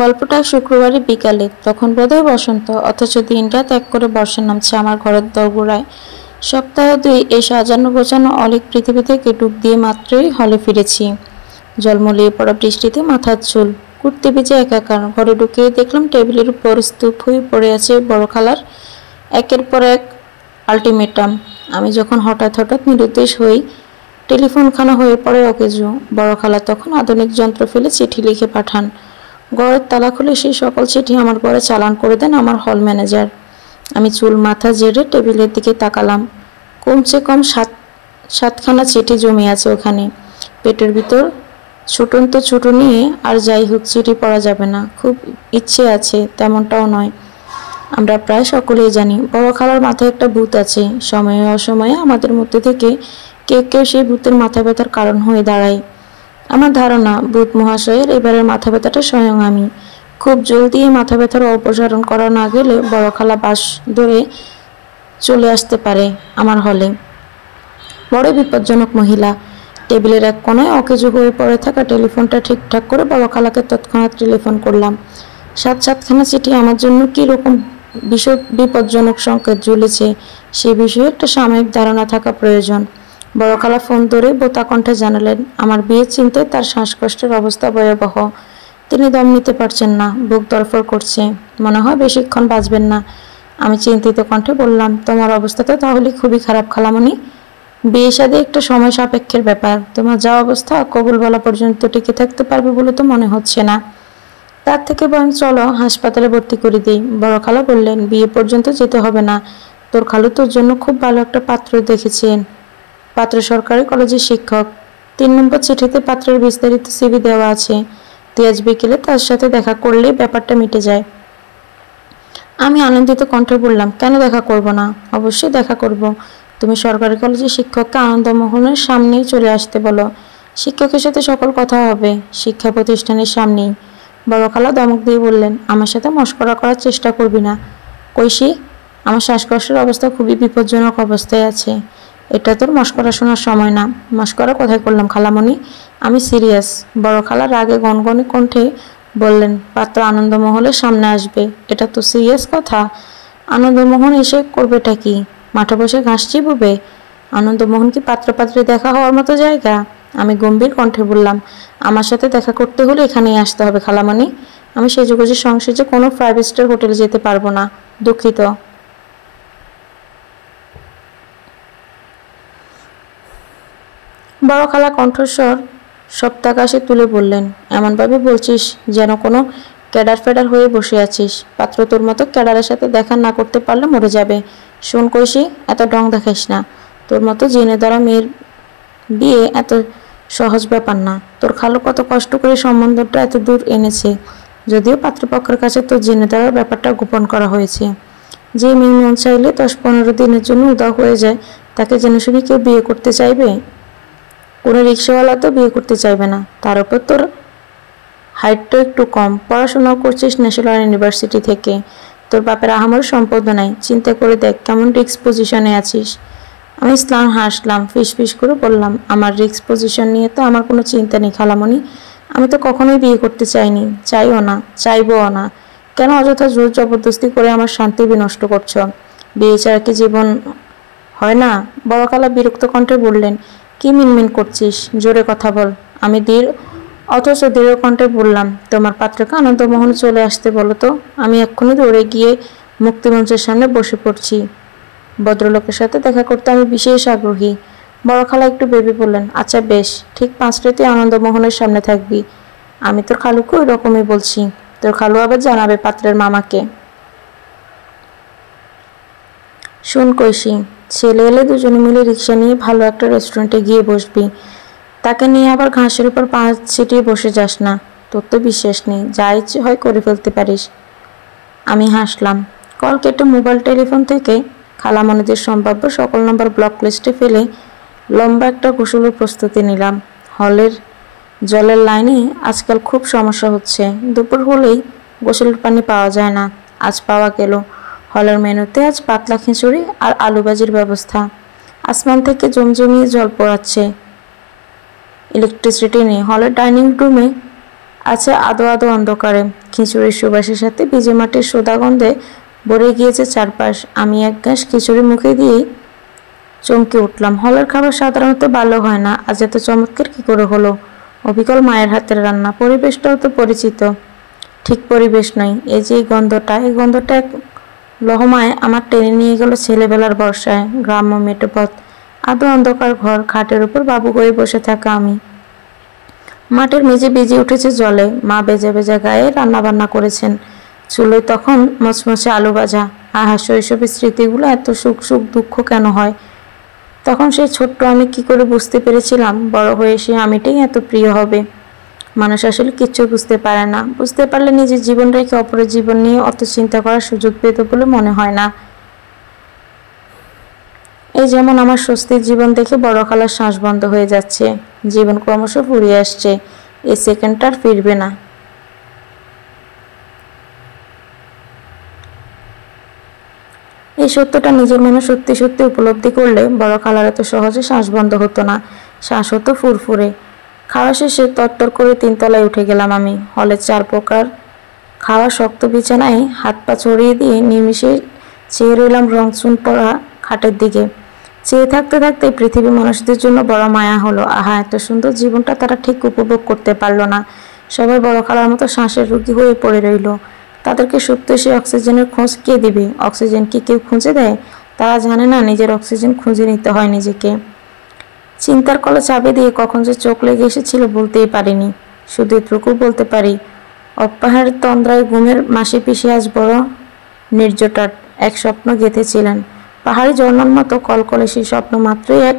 গল্পটা শুক্রবারে বিকালে, তখন বোধহয় বসন্ত, অথচ দিনটা ত্যাগ করে বর্ষা নামছে আমার ঘরের দোরগোড়ায়। সপ্তাহ ২ এই সাজানো গোছানো অলীক পৃথিবী থেকে ডুব দিয়ে মাত্রই হলে ফিরেছি। জলমলিয়ে পড়া বৃষ্টিতে মাথার চুল, কুর্তি ভিজে একাকার। ঘরে ঢুকে দেখলাম টেবিলের উপর স্তূপ হয়ে পড়ে আছে বড় খালার একের পর এক আল্টিমেটাম। আমি যখন হঠাৎ হঠাৎ নিরুদ্দেশ হই, টেলিফোনখানা হয়ে পড়ে অকেজো। বড় খালা তখন আধুনিক যন্ত্র ফেলে চিঠি লিখে পাঠান। ঘরের তালা খুলে সেই সকল চিঠি আমার ঘরে চালান করে দেন আমার হল ম্যানেজার। আমি চুল মাথা ঝেড়ে টেবিলের দিকে তাকালাম। কমসে কম সাতখানা চিঠি জমে আছে ওখানে। পেটের ভিতর ছুটন্ত ছুটো নিয়ে আর যাই হোক চিঠি পড়া যাবে না। খুব ইচ্ছে আছে, তেমনটাও নয়। আমরা প্রায় সকলেই জানি বড় খালার মাথায় একটা ভূত আছে। সময়ে অসময়ে আমাদের মধ্যে থেকে কেউ কেউ সেই ভূতের মাথা ব্যথার কারণ হয়ে দাঁড়ায়। আমার ধারণা ভূত মহাশয়ের এবারের মাথা ব্যথাটা স্বয়ং আমি। খুব জলদি এই মাথা ব্যথার অপসারণ করা না গেলে বড় খালা বাস ধরে চলে আসতে পারে আমার হলে। বড় বিপজ্জনক মহিলা। টেবিলের এক কোনায় অকেজো হয়ে পড়ে থাকা টেলিফোনটা ঠিকঠাক করে বড় খালাকে তৎক্ষণাৎ টেলিফোন করলাম। সাতখানা চিঠি আমার জন্য কী রকম বিপজ্জনক সংকেত ঝুলেছে সে বিষয়ে একটা সাময়িক ধারণা থাকা প্রয়োজন। বড় খালা ফোন ধরে বোতা কণ্ঠে জানালেন, আমার বিয়ের চিন্তায় তার শ্বাসকষ্টের অবস্থা ভয়াবহ। তিনি দম নিতে পারছেন না, বুক দরফর করছে। মনে হয় বেশিক্ষণ বাঁচবেন না। আমি চিন্তিত কণ্ঠে বললাম, তোমার অবস্থা তো তাহলে খুবই খারাপ খালামণি। বিয়ে শাদী একটা সময় সাপেক্ষের ব্যাপার। তোমার যা অবস্থা কবুল বলা পর্যন্ত টিকে থাকতে পারবে বলে তো মনে হচ্ছে না। তার থেকে বরং চলো হাসপাতালে ভর্তি করে দিই। বড় খালা বললেন, বিয়ে পর্যন্ত যেতে হবে না। তোর খালু তোর জন্য খুব ভালো একটা পাত্র দেখেছেন। পাত্র সরকারি কলেজের শিক্ষক। ৩ নম্বর চিঠিতে পাত্রের বিস্তারিত সিভি দেওয়া আছে। তুই আজ বিকেলে তার সাথে দেখা করলেই ব্যাপারটা মিটে যায়। আমি আনন্দিত কণ্ঠে বললাম, কেন দেখা করব না? অবশ্যই দেখা করব। তুমি সরকারি কলেজের শিক্ষককে আনন্দমোহনের সামনেই চলে আসতে বলো। শিক্ষকের সাথে সকল কথা হবে শিক্ষা প্রতিষ্ঠানের সামনেই। বড় খালা ধমক দিয়ে বললেন, আমার সাথে মশকরা করার চেষ্টা করবি না। কৈশি, আমার শ্বাসকষ্টের অবস্থা খুবই বিপজ্জনক অবস্থায় আছে। এটা তোর মশকরা শোনার সময় না। মশকরা কোথায় করলাম খালামণি? আমি সিরিয়াস। বড় খালা রাগে গনগনে কণ্ঠে বললেন, পাত্র আনন্দমহলের সামনে আসবে। এটা তো সিরিয়াস কথা। আনন্দমোহন এসে করবেটা কি? মাঠে বসে ঘাস চিবুবে? আনন্দমোহন কি পাত্রপাত্রী দেখা হওয়ার মতো জায়গা? আমি গম্ভীর কণ্ঠে বললাম, আমার সাথে দেখা করতে হলে এখানেই আসতে হবে খালামণি। আমি সেজেগুজে সংসেজে কোনো 5 স্টার হোটেলে যেতে পারবো না। দুঃখিত। বড় খালা কণ্ঠস্বর সপ্তাকাশে তুলে বললেন, এমনভাবে বলছিস যেন কোনো ক্যাডার ফেডার হয়ে বসে আছিস। পাত্র তোর মতো ক্যাডারের সাথে দেখা না করতে পারলে মরে যাবে। শোন কৈশি, এত ঢং দেখাইস না। তোর মতো জেনে ধরা মেয়ের বিয়ে এত সহজ ব্যাপার না। তোর খালু কত কষ্ট করে সম্বন্ধটা এত দূর এনেছে। যদিও পাত্রপক্ষের কাছে তোর জেনে ধরার ব্যাপারটা গোপন করা হয়েছে। যে মেয়ে মন চাইলে 10-15 দিনের জন্য উদাও হয়ে যায়, তাকে জেনে শুনে কেউ বিয়ে করতে চাইবে? কোনো রিক্সাওয়ালা তো বিয়ে করতে চাইবে না। তার উপর তোর হাইটটা একটু কম। পড়াশোনাও করছিস ন্যাশনাল ইউনিভার্সিটি থেকে। তোর বাপের আহামরি সম্পদ নাই। চিন্তা করে দেখ কেমন রিক্স পজিশনে আছিস। আমি স্নান হাসলাম, ফিস করে বললাম, আমার রিক্স পজিশন নিয়ে তো আমার কোনো চিন্তা নেই খালামণি। আমি তো কখনোই বিয়ে করতে চাইনি, চাইও না, চাইবও না। কেন অযথা জোর জবরদস্তি করে আমার শান্তি বিনষ্ট করছো? বিয়ে ছাড়া কি জীবন হয় না? বড় খালা বিরক্ত কণ্ঠে বললেন, কি মিনমিন করছিস? জোরে কথা বল। আমি অথচ দৃঢ় কণ্ঠে বললাম, তোমার পাত্রকে আনন্দমোহনে চলে আসতে বলো তো। আমি এক্ষুনি দৌড়ে গিয়ে মুক্তিমঞ্চের সামনে বসে পড়ছি। ভদ্রলোকের সাথে দেখা করতে আমি বিশেষ আগ্রহী। বড় খালা একটু ভেবে বললেন, আচ্ছা বেশ, ঠিক 5টায় আনন্দমোহনের সামনে থাকবি। আমি তোর খালুকে ওই রকমই বলছি। তোর খালু আবার জানাবে পাত্রের মামাকে। শোন কৈশি, ছেলে এলে দুজনে মিলে রিক্সা নিয়ে ভালো একটা রেস্টুরেন্টে গিয়ে বসবি। তাকে নিয়ে আবার ঘাসের উপর পা ছিটিয়ে বসে যাস না। তোর তো বিশ্বাস নেই, যা ইচ্ছে হয় করে ফেলতে পারিস। আমি হাসলাম। কল কেটে মোবাইল টেলিফোন থেকে খালামণিদের সম্ভাব্য সকল নম্বর ব্লক লিস্টে ফেলে লম্বা একটা গোসলের প্রস্তুতি নিলাম। হলের জলের লাইনে আজকাল খুব সমস্যা হচ্ছে। দুপুর হলেই গোসলের পানি পাওয়া যায় না। আজ পাওয়া গেল। হলের মেনুতে আজ পাতলা খিচুড়ি আর আলু ভাজির ব্যবস্থা। আসমান থেকে জমজমিয়ে জল পড়াচ্ছে। ইলেকট্রিসিটি নেই। হলের ডাইনিং রুমে আছে আদো আদো অন্ধকারে। খিচুড়ির সুবাসের সাথে ভিজে মাটির সোদা গন্ধে ভরে গিয়েছে চারপাশ। আমি এক গ্যাস খিচুড়ি মুখে দিয়েই চমকে উঠলাম। হলের খাবার সাধারণত ভালো হয় না, আজ এত চমৎকার কি করে হলো? অবিকল মায়ের হাতের রান্না। পরিবেশটাও তো পরিচিত। ঠিক পরিবেশ নয়, এই যে এই গন্ধটা এক লহমায় আমার টেনে নিয়ে গেল ছেলেবেলার বর্ষায়, গ্রাম্য মেঠোপথ, আদো অন্ধকার ঘর, খাটের উপর বাবু করে বসে থাকা আমি। মাটির মেঝে ভিজে উঠেছে জলে, মা বেজে বেজে গায়ে রান্না বান্না করেছেন। চুলোয় তখন মচমচে আলু ভাজা। আহা, শৈশবের স্মৃতিগুলো এত সুখ সুখ দুঃখ কেন হয়? তখন সেই ছোট্ট আমি কি করে বুঝতে পেরেছিলাম বড় হয়ে সে আমিটাই এত প্রিয় হবে? মানুষ আসলে কিচ্ছু বুঝতে পারে না। বুঝতে পারলে নিজের জীবন রেখে অপরের জীবন নিয়ে অত চিন্তা করার সুযোগ পেত বলে মনে হয় না। এই যেমন আমার স্বস্তির জীবন দেখে বড় খালার শ্বাস বন্ধ হয়ে যাচ্ছে। জীবন ক্রমশ ফুরিয়ে আসছে, এই সেকেন্ডটা আর ফিরবে না। এই সত্যটা নিজের মনে সত্যি সত্যি উপলব্ধি করলে বড় খালার এত সহজে শ্বাস বন্ধ হতো না, শ্বাস হতো ফুরফুরে। খাওয়া শেষে তরতর করে 3 তলায় উঠে গেলাম আমি। হলের 4 প্রকার খাওয়া শক্ত বিছানায় হাত পা ছড়িয়ে দিয়ে নিমিষে চেয়ে রইলাম রংচুন পড়া খাটের দিকে। চেয়ে থাকতে থাকতে পৃথিবী মানুষদের জন্য বড় মায়া হলো। আহা, এত সুন্দর জীবনটা তারা ঠিক উপভোগ করতে পারলো না। সবাই বড় খালার মতো শ্বাসের রোগী হয়ে পড়ে রইল। তাদেরকে সত্যি সে অক্সিজেনের খোঁজ কে দিবে? অক্সিজেন কি কেউ খুঁজে দেয়? তারা জানে না নিজের অক্সিজেন খুঁজে নিতে হয় নিজেকে। চিন্তার কলে চাপে দিয়ে কখন যে চোখ লেগে এসেছিল বলতেই পারিনি। শুধু এটুকু বলতে পারি, অপ্যাহারের তন্দ্রায় ঘুমের মাসি পিসি আজ বড় নির্জটার এক স্বপ্ন গেঁথেছিলেন। পাহাড়ি ঝর্ণার মতো কলকলে সেই স্বপ্ন মাত্রই এক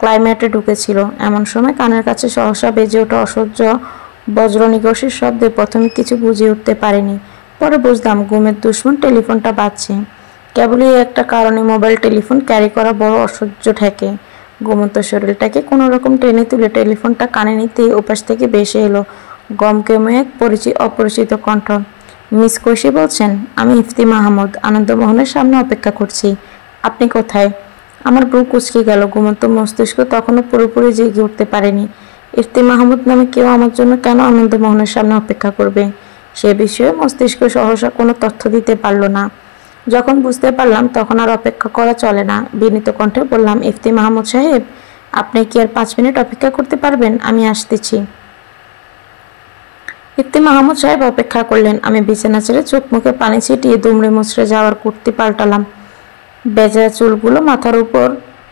ক্লাইম্যাটে ঢুকেছিল। এমন সময় কানের কাছে সহসা বেজে ওঠা অসহ্য বজ্র নিগর্ষের শব্দে প্রথমে কিছু বুঝে উঠতে পারিনি। পরে বুঝলাম ঘুমের দুশ্মন টেলিফোনটা বাজছে। কেবলই একটা কারণে মোবাইল টেলিফোন ক্যারি করা বড় অসহ্য ঠেকে। ঘুমন্ত শরীরটাকে কোনো রকম টেনে তুলে টেলিফোনটা কানে নিতে ওপাশ থেকে ভেসে এলো গমগমে এক অপরিচিত কণ্ঠ। মিস কৈশি বলছেন? আমি ইফতি মাহমুদ, আনন্দমোহনের সামনে অপেক্ষা করছি। আপনি কোথায়? আমার ব্রু কুঁচকে গেল। ঘুমন্ত মস্তিষ্ক তখনও পুরোপুরি জেগে উঠতে পারেনি। ইফতি মাহমুদ নামে কেউ আমার জন্য কেন আনন্দমোহনের সামনে অপেক্ষা করবে? সে বিষয়ে মস্তিষ্ক সহসা কোনো তথ্য দিতে পারল না। যখন বুঝতে পারলাম তখন আর অপেক্ষা করা চলে না। বিনীত কণ্ঠে বললাম, ইফতি মাহমুদ সাহেব, আপনি কি আর 5 মিনিট অপেক্ষা করতে পারবেন? আমি আসতেছি। ইফতি মাহমুদ সাহেব অপেক্ষা করলেন। আমি বিছানা ছেড়ে চোখ মুখে পানি ছিটিয়ে দুমড়ে মুচড়ে যাওয়ার কুর্তি পাল্টালাম। বেজা চুলগুলো মাথার উপর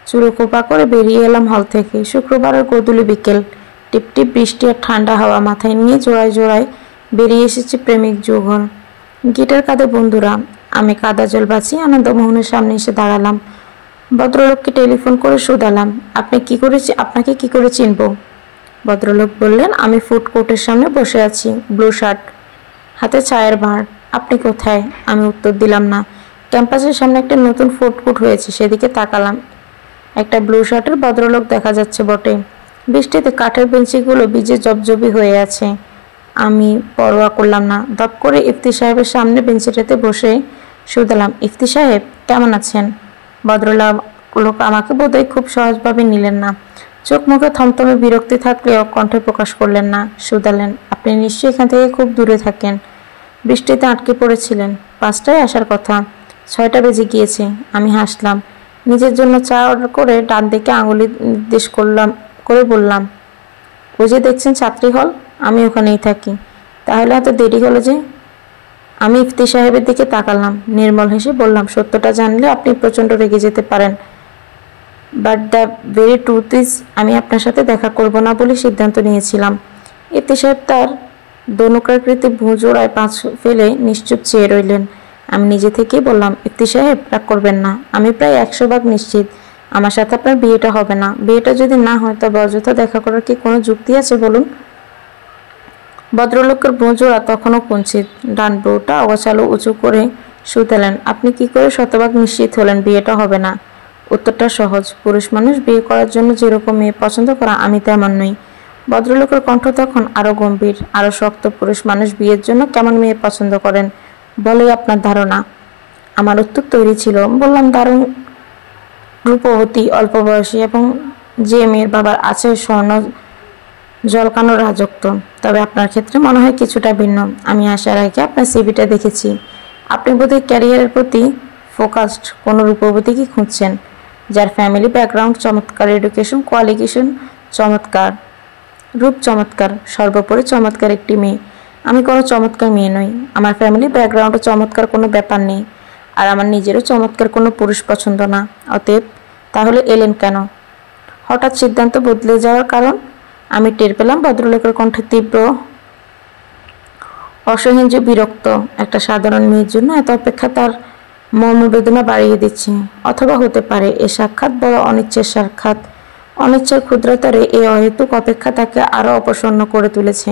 চুরোকোপা করে বেরিয়ে এলাম হল থেকে। শুক্রবারের গোধূলি বিকেল, টিপটিপ বৃষ্টি আর ঠান্ডা হাওয়া মাথায় নিয়ে জোড়ায় জোড়ায় বেরিয়ে এসেছে প্রেমিক যুগল। গিটার কাঁধে বন্ধুরা। আমি কাদা জল বাঁচিয়ে আনন্দমোহনের সামনে এসে দাঁড়ালাম। ভদ্রলোককে টেলিফোন করে শোধালাম, আপনাকে কি করে চিনব? ভদ্রলোক বললেন, আমি ফুড কোর্টের সামনে বসে আছি, ব্লু শার্ট, হাতে চায়ের ভাঁড়। আপনি কোথায়? আমি উত্তর দিলাম না। ক্যাম্পাসের সামনে একটা নতুন ফুড কোর্ট হয়েছে, সেদিকে তাকালাম। একটা ব্লু শার্টের ভদ্রলোক দেখা যাচ্ছে বটে। বৃষ্টিতে কাঠের বেঞ্চিগুলো ভিজে জবজবি হয়ে আছে। আমি পরোয়া করলাম না। দপ করে ইফতি সাহেবের সামনে বেঞ্চিটাতে বসে শুধালাম, ইফতি সাহেব কেমন আছেন? ভদ্রলোক আমাকে বোধহয় খুব সহজভাবে নিলেন না। চোখ মুখে থমথমে বিরক্তি থাকলেও কণ্ঠে প্রকাশ করলেন না। শুধালেন, আপনি নিশ্চয়ই এখান থেকে খুব দূরে থাকেন। বৃষ্টিতে আটকে পড়েছিলেন। 5টায় আসার কথা, 6টা বেজে গিয়েছে। আমি হাসলাম। নিজের জন্য চা অর্ডার করে ডান দিকে আঙুলি নির্দেশ করে বললাম, ওই যে দেখছেন ছাত্রী হল, আমি ওখানেই থাকি। তাহলে এত দেরি হলো যে? আমি ইফতি সাহেবের দিকে তাকালাম। নির্মল হেসে বললাম, সত্যটা জানলে আপনি প্রচণ্ড রেগে যেতে পারেন, but the very truth is আমি আপনার সাথে দেখা করব না বলে সিদ্ধান্ত নিয়েছিলাম। ইফতি সাহেব তার দনুকাকৃতি ভুজোড়ায় পাঁচ ফেলে নিশ্চুপ চেয়ে রইলেন। আমি নিজে থেকেই বললাম, ইফতি সাহেব রাগ করবেন না, আমি প্রায় 100 ভাগ নিশ্চিত আমার সাথে আপনার বিয়েটা হবে না। বিয়েটা যদি না হয় তবে অযথা দেখা করার কি কোনো যুক্তি আছে বলুন? ভদ্রলোকের ভুজোড়া তখনও কুঞ্চিত, ডান ব্রুটা অগোছালো উঁচু করে শুধালেন, আপনি কি করে 100 ভাগ নিশ্চিত হলেন বিয়েটা হবে না? উত্তরটা সহজ, পুরুষ মানুষ বিয়ে করার জন্য যেরকম মেয়ে পছন্দ করা আমি তেমন নই। ভদ্রলোকের কণ্ঠ তখন আরো গম্ভীর, আরো শক্ত। পুরুষ মানুষ বিয়ের জন্য কেমন মেয়ে পছন্দ করেন বলেই আপনার ধারণা? আমার উত্তর তৈরি ছিল। বললাম, দারুণ রূপবতী, অল্প বয়সী এবং যে মেয়ের বাবার আছে স্বর্ণ জলকানো রাজত্ব। তবে আপনার ক্ষেত্রে মনে হয় কিছুটা ভিন্ন। আমি আসার আগে আপনার সিভিটা দেখেছি। আপনি বোধহয় ক্যারিয়ারের প্রতি ফোকাসড কোনো রূপবতী কি খুঁজছেন, যার ফ্যামিলি ব্যাকগ্রাউন্ড চমৎকার, এডুকেশন কোয়ালিফিকেশন চমৎকার, রূপ চমৎকার, সর্বোপরি চমৎকার একটি মেয়ে। আমি কোনো চমৎকার মেয়ে নই। আমার ফ্যামিলি ব্যাকগ্রাউন্ডে চমৎকার কোনো ব্যাপার নেই, আর আমার নিজেরও চমৎকার কোনো পুরুষ পছন্দ না। অতএব তাহলে এলেন কেন? হঠাৎ সিদ্ধান্ত বদলে যাওয়ার কারণ? আমি টের পেলাম ভদ্রলোকের কণ্ঠে তীব্র অসহ্য বিরক্ত। একটা সাধারণ মেয়ের জন্য এত অপেক্ষা তার মর্মবেদনা বাড়িয়ে দিচ্ছে। অথবা হতে পারে এ সাক্ষাৎ বড় অনিচ্ছের সাক্ষাৎ। অনিচ্ছার ক্ষুদ্রতরে এই অহেতুক অপেক্ষা তাকে আরও অপসন্ন করে তুলেছে।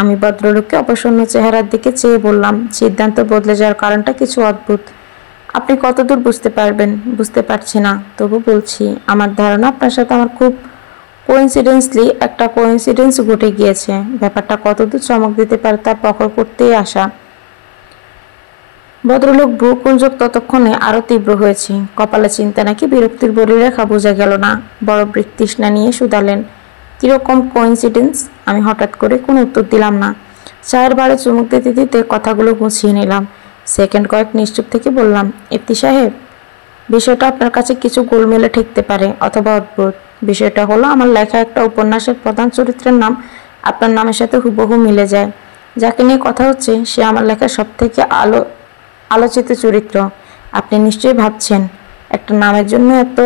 আমি ভদ্রলোককে অপসন্ন চেহারার দিকে চেয়ে বললাম, সিদ্ধান্ত বদলে যাওয়ার কারণটা কিছু অদ্ভুত। আপনি কতদূর বুঝতে পারবেন? বুঝতে পারছি না, তবু বলছি। আমার ধারণা আপনার সাথে আমার খুব একটা কোইন্সিডেন্স ঘটে গিয়েছে। ব্যাপারটা কতদূর চমক দিতে পারে তা প্রখর করতেই আসা। ভদ্রলোক ভ্রুকুঞ্চক ততক্ষণে আরো তীব্র হয়েছে। কপালে চিন্তা নাকি বিরক্তির বলিরেখা বোঝা গেল না। বড় তৃষ্ণা নিয়ে শুধালেন, কিরকম কোইন্সিডেন্স? আমি হঠাৎ করে কোনো উত্তর দিলাম না। চায়ের বারে চুমুক দিতে দিতে কথাগুলো গুছিয়ে নিলাম। সেকেন্ড কয়েক নিশ্চুপ থেকে বললাম, ইফতি সাহেব, বিষয়টা আপনার কাছে কিছু গোলমেলে ঠেকতে পারে অথবা অদ্ভুত। বিষয়টা হলো, আমার লেখা একটা উপন্যাসের প্রধান চরিত্রের নাম আপনার নামের সাথে হুবহু মিলে যায়। যাকে নিয়ে কথা হচ্ছে সে আমার লেখার সবথেকে আলোচিত চরিত্র। আপনি নিশ্চয়ই ভাবছেন, একটা নামের জন্য এত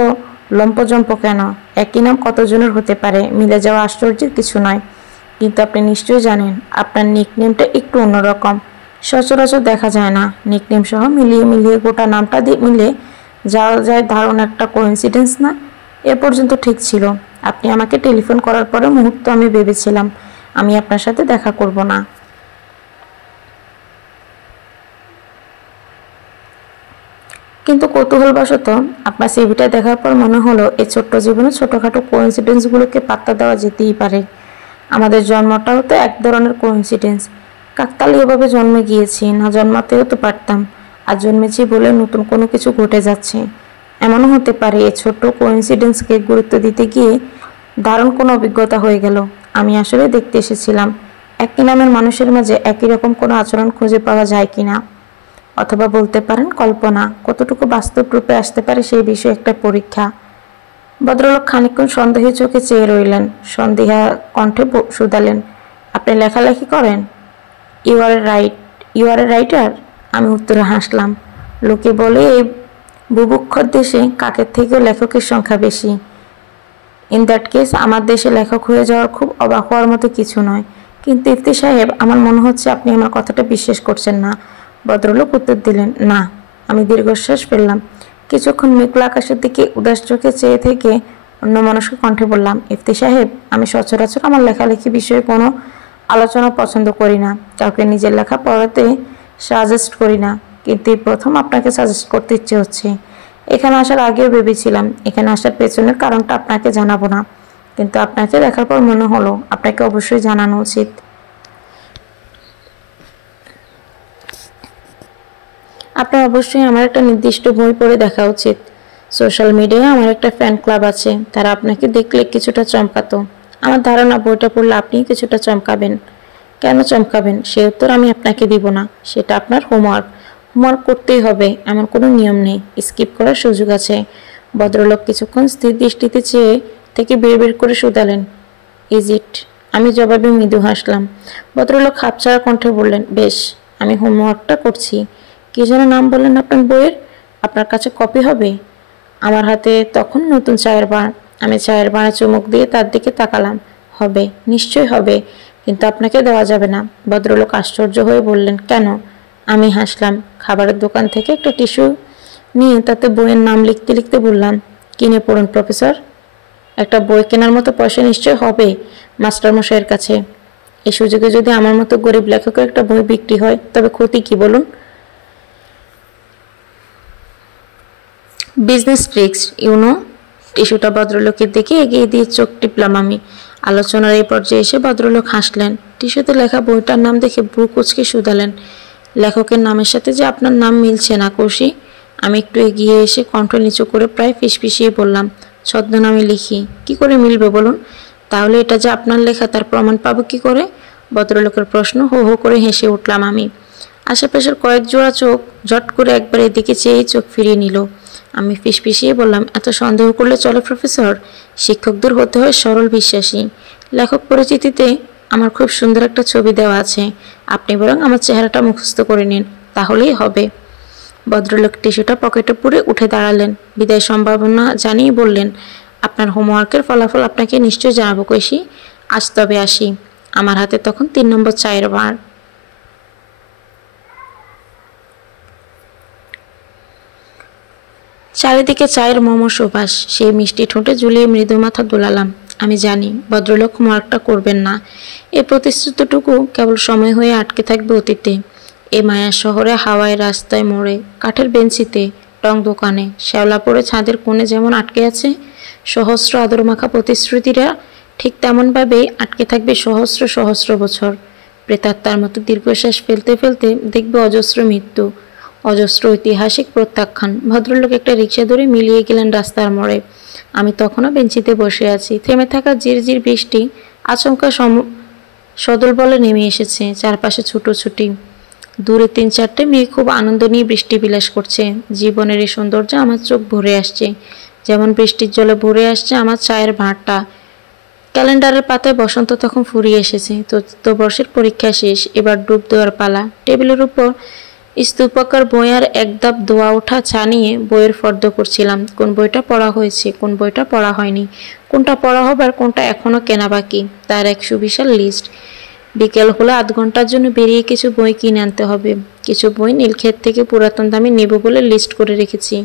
লম্পজম্প কেন? একই নাম কতজনের হতে পারে, মিলে যাওয়া আশ্চর্যের কিছু নয়। কিন্তু আপনি নিশ্চয়ই জানেন আপনার নিকনেমটা একটু অন্যরকম। সচরাচর দেখা যায় না। নিকনেম সহ মিলিয়ে মিলিয়ে গোটা নামটা মিলে যাওয়া যায়, ধারণা একটা কোইন্সিডেন্স না? এ পর্যন্ত ঠিক ছিল। আপনি আমাকে টেলিফোন করার পরে মুহূর্ত আমি ভেবেছিলাম আমি আপনার সাথে দেখা করব না। কিন্তু কৌতূহলবশত আপনার সিভিটা দেখার পর মনে হলো এই ছোট্ট জীবনে ছোটোখাটো কোইন্সিডেন্সগুলোকে পাত্তা দেওয়া যেতেই পারে। আমাদের জন্মটাও তো এক ধরনের কোইন্সিডেন্স। কাকতালীয়ভাবে জন্মে গিয়েছি, না জন্মাতেও তো পারতাম। আর জন্মেছি বলে নতুন কোনো কিছু ঘটে যাচ্ছে। এমনও হতে পারে এই ছোট্ট কোইন্সিডেন্সকে গুরুত্ব দিতে গিয়ে দারুণ কোনো অভিজ্ঞতা হয়ে গেল। আমি আসলে দেখতে এসেছিলাম একই নামের মানুষের মাঝে একই রকম কোনো আচরণ খুঁজে পাওয়া যায় কিনা, অথবা বলতে পারেন কল্পনা কতটুকু বাস্তব রূপে আসতে পারে সেই বিষয়ে একটা পরীক্ষা। ভদ্রলোক খানিকক্ষণ সন্দেহের চোখে চেয়ে রইলেন। সন্দেহা কণ্ঠে শুধালেন, আপনি লেখালেখি করেন? You are a writer? আমি উত্তরে হাসলাম। লোকে বলে এই বুভুক্ষর দেশে কাকের থেকেও লেখকের সংখ্যা বেশি। ইন দ্যাট কেস আমার দেশে লেখক হয়ে যাওয়ার খুব অবাক হওয়ার মতো কিছু নয়। কিন্তু ইফতি সাহেব, আমার মনে হচ্ছে আপনি আমার কথাটা বিশ্বাস করছেন না। ভদ্রলোক উত্তর দিলেন, না। আমি দীর্ঘশ্বাস ফেললাম। কিছুক্ষণ মেঘলা আকাশের দিকে উদাস চোখে চেয়ে থেকে অন্যমনস্ক কণ্ঠে বললাম, ইফতি সাহেব, আমি সচরাচর আমার লেখালেখি বিষয়ে কোনো আলোচনা পছন্দ করি না। কাউকে নিজের লেখা পড়াতে সাজেস্ট করি না। কিন্তু এই প্রথম আপনাকে সাজেস্ট করতে ইচ্ছে হচ্ছে। এখানে আসার আগেও ভেবেছিলাম এখানে আসার পেছনের কারণটা আপনাকে জানাবো না, কিন্তু আপনাকে দেখার পর মনে হলো আপনাকে অবশ্যই জানানো উচিত। আপনার অবশ্যই আমার একটা নির্দিষ্ট বই পড়ে দেখা উচিত। সোশ্যাল মিডিয়ায় আমার একটা ফ্যান ক্লাব আছে, তারা আপনাকে দেখলে কিছুটা চমকাতো। আমার ধারণা বইটা পড়লে আপনি কিছুটা চমকাবেন। কেন চমকাবেন সে উত্তর আমি আপনাকে দিব না। সেটা আপনার হোমওয়ার্ক করতেই হবে, এমন কোনো নিয়ম নেই। স্কিপ করার সুযোগ আছে। ভদ্রলোক কিছুক্ষণ স্থির দৃষ্টিতে চেয়ে থেকে বের করে শুধালেন, ইজ ইট? আমি জবাবে মৃদু হাসলাম। ভদ্রলোক হাঁপছাড়া কণ্ঠে বললেন, বেশ, আমি হোমওয়ার্কটা করছি। কি যেন নাম বললেন আপনার বইয়ের? আপনার কাছে কপি হবে? আমার হাতে তখন নতুন চায়ের বাঁ। আমি চায়ের বাঁয়ে চুমুক দিয়ে তার দিকে তাকালাম। হবে, নিশ্চয় হবে, কিন্তু আপনাকে দেওয়া যাবে না। ভদ্রলোক আশ্চর্য হয়ে বললেন, কেন? আমি হাসলাম। খাবারের দোকান থেকে একটা টিস্যু নিয়ে তাতে বইয়ের নাম লিখতে লিখতে বললাম, কিনে পড়ুন প্রফেসর। একটা বই কেনার মতো পয়সা নিশ্চয় হবে মাস্টারমশাইয়ের কাছে। এই সুযোগে যদি আমার মতো গরিব লেখকের একটা বই বিক্রি হয়, তবে ক্ষতি কি বলুন? Business tricks, YONO. টিস্যুটা ভদ্রলোকের দিকে এগিয়ে দিয়ে চোখ টিপলাম আমি। আলোচনার এই পর্যায়ে এসে ভদ্রলোক হাসলেন। টিস্যুতে লেখা বইটার নাম দেখে ভ্রু কুঁচকে শুধালেন, লেখকের নামের সাথে যে আপনার নাম মিলছে না কৌশি? আমি একটু এগিয়ে এসে কণ্ঠ নিচু করে প্রায় ফিসফিসিয়ে বললাম, ছদ্মনামে লিখি, কি করে মিলবে বলুন? তাহলে এটা যে আপনার লেখা তার প্রমাণ পাবো কি করে? ভদ্রলোকের প্রশ্ন হো হো করে হেসে উঠলাম আমি। আশেপাশের কয়েক জোড়া চোখ ঝট করে একবার এদিকে চেয়ে চোখ ফিরিয়ে নিল। আমি ফিসফিসিয়ে বললাম, এত সন্দেহ করলে চলে প্রফেসর? শিক্ষকদের হতে হয় সরল বিশ্বাসী। লেখক পরিচিতিতে আমার খুব সুন্দর একটা ছবি দেওয়া আছে, আপনি বরং আমার চেহারাটা মুখস্থ করে নিন, তাহলেই হবে। ভদ্রলোক টিস্যুটা পকেটে পুরে উঠে দাঁড়ালেন। বিদায় সম্ভাবনা জানিয়ে বললেন, আপনার হোমওয়ার্কের ফলাফল আপনাকে নিশ্চয় জানাবো কৈশি। আজ তবে আসি। আমার হাতে তখন 3 নম্বর চায়ের ভাঁড়। চারিদিকে চায়ের মম সুবাস। সেই মিষ্টি ঠোঁটে ঝুলিয়ে মৃদু মাথা দোলালাম। আমি জানি ভদ্রলোক হোমওয়ার্কটা করবেন না। এই প্রতিশ্রুতিটুকু কেবল সময় হয়ে আটকে থাকবে অতীতে। এ মায়ার শহরে, হাওয়ায়, রাস্তায়, মোড়ে, কাঠের বেঞ্চিতে, টং দোকানে, শ্যাওলা পড়ে ছাদের কোণে যেমন আটকে আছে সহস্র আদরমাখা প্রতিশ্রুতিরা, ঠিক তেমনভাবেই আটকে থাকবে সহস্র সহস্র বছর। প্রেতাত্মার মতো দীর্ঘশ্বাস ফেলতে ফেলতে দেখবে অজস্র মৃত্যু, অজস্র ঐতিহাসিক প্রত্যাখ্যান। ভদ্রলোক একটা রিক্সা ধরে মিলিয়ে গেলেন রাস্তার মোড়ে। আমি তখনও বেঞ্চিতে বসে আছি। থেমে থাকা ঝিরঝির বৃষ্টি আচমকা সদল বলে নেমে এসেছে। চারপাশে ছুটোছুটি। দূরে 3-4টে মেয়ে খুব আনন্দ নিয়ে বৃষ্টি বিলাস করছে। জীবনের এই সৌন্দর্য আমার চোখ ভরে আসছে, যেমন বৃষ্টির জলে ভরে আসছে আমার চায়ের ভাঁড়টা। ক্যালেন্ডারের পাতায় বসন্ত তখন ফুরিয়ে এসেছে। চতুর্থবর্ষের পরীক্ষা শেষ, এবার ডুব দেওয়ার পালা। টেবিলের উপর স্তূপাকার বই আর এক ধাপ ধোয়া ওঠা চা নিয়ে বইয়ের ফর্দ করছিলাম। কোন বইটা পড়া হয়েছে, কোন বইটা পড়া হয়নি, কোনটা পড়া হবে আর কোনটা এখনো কেনা বাকি, তার এক সুবিশাল লিস্ট। বিকেল হলে আধ ঘন্টার জন্য বেরিয়ে কিছু বই কিনে আনতে হবে। কিছু বই নীলক্ষেত থেকে পুরাতন দামে নেব বলে লিস্ট করে রেখেছি।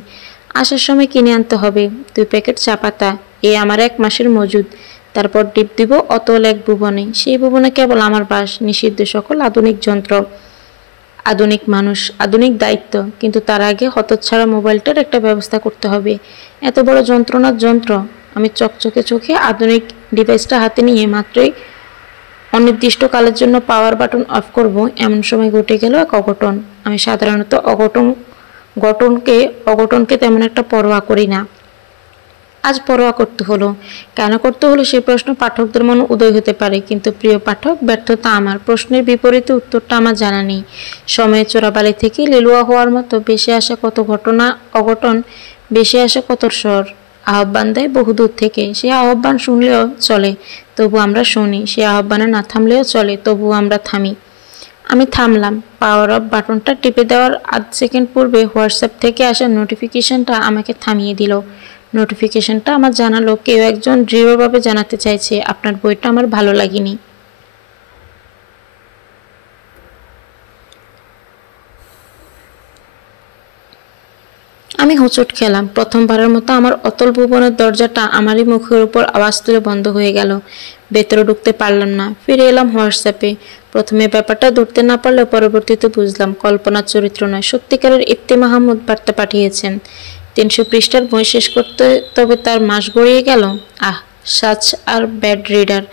আসার সময় কিনে আনতে হবে 2 প্যাকেট চা পাতা। এ আমার 1 মাসের মজুদ। তারপর ডিপ দিব অতল এক ভুবনে। সেই ভুবনে কেবল আমার বাস, নিষিদ্ধ সকল আধুনিক যন্ত্র, আধুনিক মানুষ, আধুনিক দায়িত্ব। কিন্তু তার আগে হতচ্ছাড়া মোবাইলটার একটা ব্যবস্থা করতে হবে। এত বড় যন্ত্রণার যন্ত্র। আমি চকচকে চোখে আধুনিক ডিভাইসটা হাতে নিয়ে মাত্রই অনির্দিষ্টকালের জন্য পাওয়ার বাটন অফ করব, এমন সময় ঘটে গেল এক অঘটন। আমি সাধারণত অঘটনকে তেমন একটা পরোয়া করি না। আজ পরোয়া করতে হলো। কেন করতে হলো সেই প্রশ্ন পাঠকদের মনে উদয় হতে পারে, কিন্তু প্রিয় পাঠক, ব্যর্থতা আমার। প্রশ্নের বিপরীতে উত্তরটা আমার জানা নেই। সময়ের চোরাবালি থেকে লিলুয়া হওয়ার মতো বেশি আসা কত ঘটনা, অঘটন, বেশি আসা কত স্বর আহ্বান দেয় বহুদূর থেকে। সে আহ্বান শুনলেও চলে, তবু আমরা শুনি। সে আহ্বানে না থামলেও চলে, তবু আমরা থামি। আমি থামলাম। পাওয়ার অফ বাটনটা টিপে দেওয়ার আধ সেকেন্ড পূর্বে হোয়াটসঅ্যাপ থেকে আসা নোটিফিকেশনটা আমাকে থামিয়ে দিল। নোটিফিকেশনটা আমার জানালো কেউ একজন দৃঢ়ভাবে জানাতে চাইছে, আপনার বইটা আমার ভালো লাগেনি। আমি হোঁচট খেলাম। প্রথমবারের মতো আমার অতল ভুবনের দরজাটা আমারই মুখের উপর আওয়াজ তুলে বন্ধ হয়ে গেল। ভেতরে ঢুকতে পারলাম না। ফিরে এলাম হোয়াটসঅ্যাপে। প্রথমে ব্যাপারটা ধরতে না পারলেও পরবর্তীতে বুঝলাম কল্পনার চরিত্র নয়, সত্যিকারের ইফতি মাহমুদ বার্তা পাঠিয়েছেন। 300 পৃষ্ঠার বই শেষ করতে তবে তার মাস গড়িয়ে গেল। আহ, সাচ আর ব্যাড রিডার।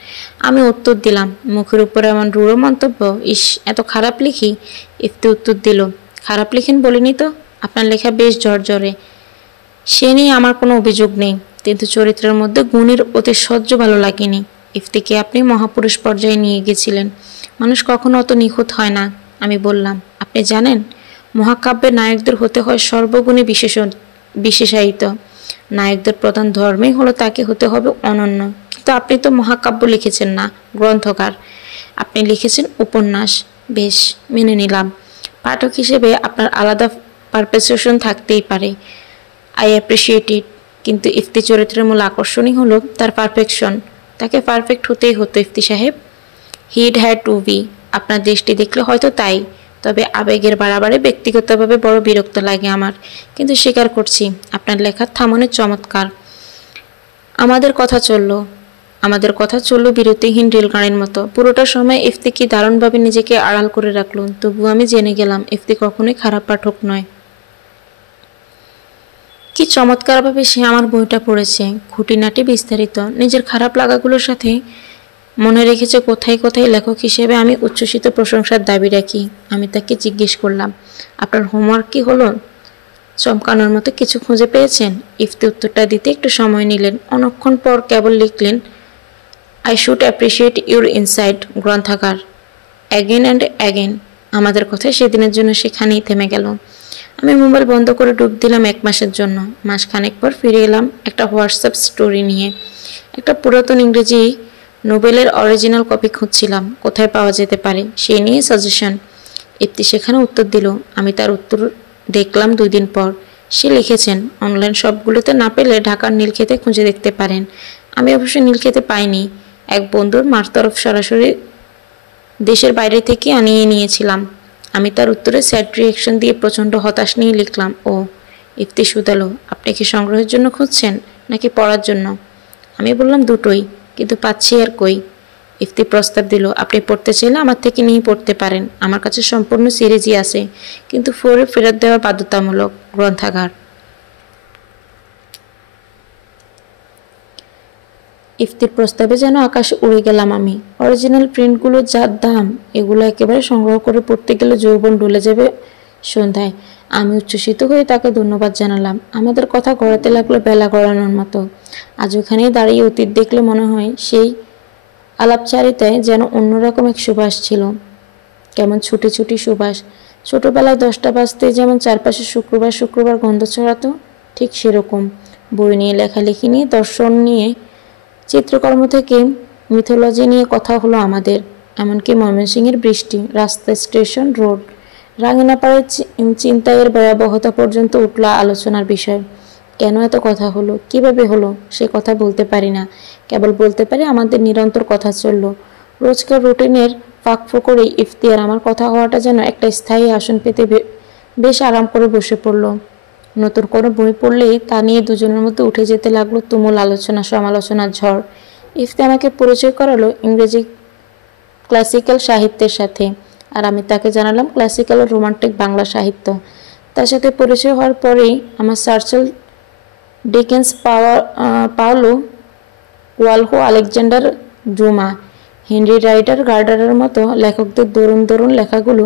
আমি উত্তর দিলাম। মুখের উপরে এমন রূঢ় মন্তব্য। ইস, এত খারাপ লিখি? ইফতি উত্তর দিল, খারাপ লিখেন বলিনি তো, আপনার লেখা বেশ ঝরঝরে। সে নিয়ে আমার কোনো অভিযোগ নেই, কিন্তু চরিত্রের মধ্যে গুণের অতি সহ্য ভালো লাগেনি। ইফতিকে আপনি মহাপুরুষ পর্যায়ে নিয়ে গেছিলেন। মানুষ কখনো অত নিখুঁত হয় না। আমি বললাম, আপনি জানেন মহাকাব্যের নায়কদের হতে হয় সর্বগুণে বিশেষায়িত। নায়কদের প্রধান ধর্মই হলো তাকে হতে হবে অনন্য। কিন্তু আপনি তো মহাকাব্য লিখেছেন না, গ্রন্থকার। আপনি লিখেছেন উপন্যাস। বেশ, মেনে নিলাম। পাঠক হিসেবে আপনার আলাদা পারসেপশন থাকতেই পারে। I appreciate it. কিন্তু ইফতি চরিত্রের মূল আকর্ষণই হলো তার পারফেকশন। তাকে পারফেক্ট হতেই হতো ইফতি সাহেব। হিড হ্যাড টু বি। আপনার দৃষ্টি দেখলে হয়তো তাই। তবে আবেগের বাড়াবাড়ি ব্যক্তিগতভাবে বড় বিরক্ত লাগে আমার। কিন্তু স্বীকার করছি, আপনার লেখার থামনে চমৎকার। আমাদের কথা চলল বিরতিহীন রেলগাড়ির মতো। পুরোটা সময় ইফতি কি দারুণভাবে নিজেকে আড়াল করে রাখল। তবু আমি জেনে গেলাম ইফতি কখনোই খারাপ পাঠক নয়। কি চমৎকারভাবে সে আমার বইটা পড়েছে, খুঁটিনাটি বিস্তারিত, নিজের খারাপ লাগাগুলোর সাথে মনে রেখেছে কোথায় কোথায় লেখক হিসেবে আমি উচ্ছ্বসিত প্রশংসার দাবি রাখি। আমি তাকে জিজ্ঞেস করলাম, আপনার হোমওয়ার্ক কি হলো? চমকানোর মতো কিছু খুঁজে পেয়েছেন? ইফতি উত্তরটা দিতে একটু সময় নিলেন। অনেকক্ষণ পর কেবল লিখলেন, I should appreciate your insight গ্রন্থাগার। Again and again. আমাদের কথা সেদিনের জন্য সেখানেই থেমে গেল। আমি মোবাইল বন্ধ করে ডুব দিলাম 1 মাসের জন্য। মাসখানেক পর ফিরে এলাম একটা হোয়াটসঅ্যাপ স্টোরি নিয়ে। একটা পুরাতন ইংরেজি নোবেলের অরিজিনাল কপি খুঁজছিলাম, কোথায় পাওয়া যেতে পারে সেই নিয়ে সাজেশন। ইফতি সেখানে উত্তর দিল। আমি তার উত্তর দেখলাম 2 দিন পর। সে লিখেছেন, অনলাইন শপগুলোতে না পেলে ঢাকার নীলক্ষেতে খুঁজে দেখতে পারেন। আমি অবশ্য নীলক্ষেতে পাইনি, এক বন্ধুর মার তরফ সরাসরি দেশের বাইরে থেকে আনিয়ে নিয়েছিলাম। আমি তার উত্তরে স্যাড রিয়েকশন দিয়ে প্রচণ্ড হতাশ নিয়ে লিখলাম, ও। ইফতি শুধালো, আপনি কি সংগ্রহের জন্য খুঁজছেন নাকি পড়ার জন্য? আমি বললাম দুটোই, কিন্তু পাচ্ছি আর কই। ইফতি প্রস্তাব দিল, আপনি পড়তে চাইলে আমার থেকে নিয়ে পড়তে পারেন। আমার কাছে সম্পূর্ণ সিরিজই আছে, কিন্তু ফেরত দেওয়া বাধ্যতামূলক। গ্রন্থাগার। ইফতির প্রস্তাবে যেন আকাশে উড়ে গেলাম আমি। অরিজিনাল প্রিন্টগুলোর যা দাম, এগুলো একেবারে সংগ্রহ করে পড়তে গেলে যৌবন ডুলে যাবে সন্ধ্যায়। আমি উচ্ছ্বসিত হয়ে তাকে ধন্যবাদ জানালাম। আমাদের কথা গড়াতে লাগলো বেলা গড়ানোর মতো। আজ ওখানেই দাঁড়িয়ে অতীত দেখলে মনে হয় সেই আলাপচারিতায় যেন অন্যরকম এক সুবাস ছিল। কেমন ছুটি ছুটি সুবাস। ছোটবেলায় 10টা বাজতে যেমন চারপাশে শুক্রবার শুক্রবার গন্ধ ছড়াতো, ঠিক সেরকম। বই নিয়ে, লেখালেখি নিয়ে, দর্শন নিয়ে, চিত্রকর্ম থেকে মিথোলজি নিয়ে কথা হলো আমাদের। এমনকি ময়মনসিংহের বৃষ্টি, রাস্তা, স্টেশন, রোড, রাঙিনাপাড়ের চিন্তায়ের ভয়াবহতা পর্যন্ত উঠল আলোচনার বিষয়। কেন এত কথা হলো, কিভাবে হলো, সে কথা বলতে পারি না। কেবল বলতে পারি আমাদের নিরন্তর কথা চলল। রোজকার রুটিনের ফাঁকফোকরে ইফতিয়ার আমার কথা হওয়াটা যেন একটা স্থায়ী আসন পেতে বেশ আরাম করে বসে পড়ল। নতুন কোনো বই পড়লেই তা নিয়ে দুজনের মধ্যে উঠে যেতে লাগলো তুমুল আলোচনা, সমালোচনার ঝড়। ইফতি আমাকে পরিচয় করালো ইংরেজি ক্লাসিক্যাল সাহিত্যের সাথে, আর আমি তাকে জানালাম ক্লাসিক্যাল ও রোমান্টিক বাংলা সাহিত্য। তার সাথে পরিচয় হওয়ার পরেই আমার Churchill Dickens, Paulo Coelho, Alexander Dumas, Henry Rider গার্ডারের মতো লেখকদের দরুন দরুন লেখাগুলো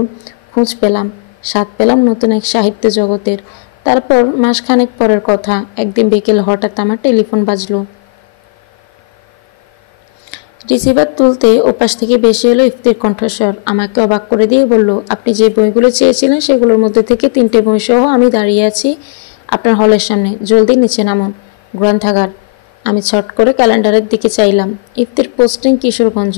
খোঁজ পেলাম। স্বাদ পেলাম নতুন এক সাহিত্য জগতের। তারপর মাসখানেক পরের কথা, একদিন বিকেল হঠাৎ আমার টেলিফোন বাজলো। রিসিভার তুলতে ওপাশ থেকে বেশি এলো ইফতির কণ্ঠস্বর। আমাকে অবাক করে দিয়ে বলল, আপনি যে বইগুলো চেয়েছিলেন সেগুলোর মধ্যে থেকে 3টে বই সহ আমি দাঁড়িয়ে আছি আপনার হলের সামনে, জলদি নিচে নামুন। গ্রন্থাগার। আমি ছট করে ক্যালেন্ডারের দিকে চাইলাম। ইফতির পোস্টিং কিশোরগঞ্জ।